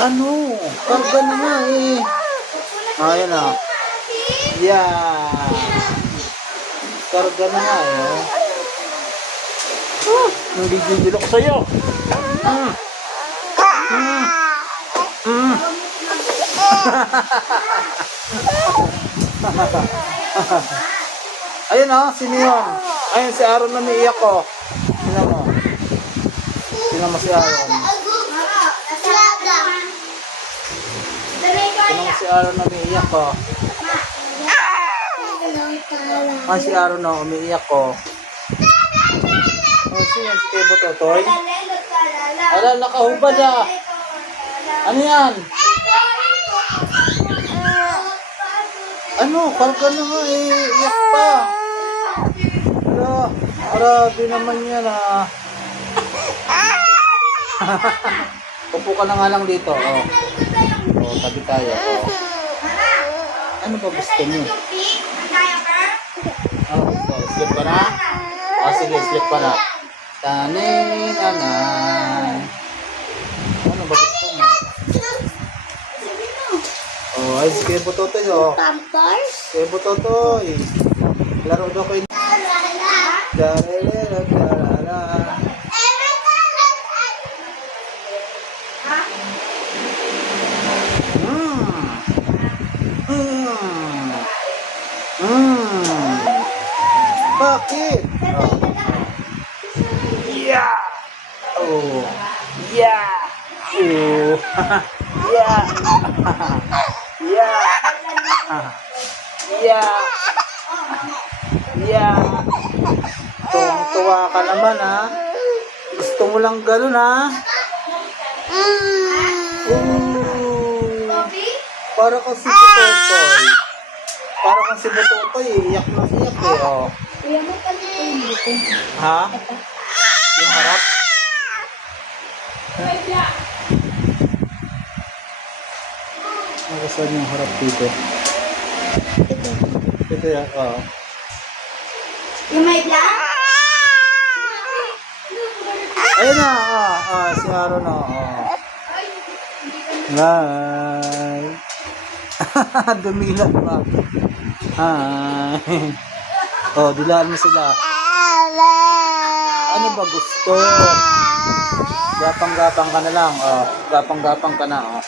Ano? Karga na nga eh. Ayan ah. Yeah. Karga na nga eh. Hindi gibilok sa'yo. Mm. Mm. Mm. Ayun oh, sino yun? Ayun si Aaron na umiiyak ko. Sino mo? Sino mo si Aaron? Sino mo si Aaron na umiiyak ko? Ah, si Aaron na umiiyak ko. Oh, sino si Kebo Totoy? Ala, nakahubad ah. Ano yan? Ano? Karga na nga eh. Iyak pa. Ala, arabi naman yan ah. Upo ka na nga lang dito. Oh. Oh, tabi tayo. Oh. Ano ba gusto mo? Oh, so, sleep ka na? Ah, sige, sleep ka na. Taning anay. Ano ba gusto mo? Oh, ay, si Kebo Totoy, oh. Pampers? Kebo Totoy. Laro daw kayo. Dararara, darara. Bakit? Oh. Yeah! Oh. Yeah! Oh. Yeah! Yeah! Yeah! Yeah! Tuwang-tuwa ka naman ha. Gusto mo lang ganun ha. Para kang si Butotoy. Para kang si Butotoy. Iyak na iyak eh. Oh. Ha? Yung harap? Saan yung harap dito? Ito yan. Oh. Yung may black? Ayun na. Si Aaron na. Bye. Dumilat pa. Hi. Oh, dilaan mo sila. Ano ba gusto? Gapang-gapang ka na lang. Oh, gapang-gapang ka na. Oh.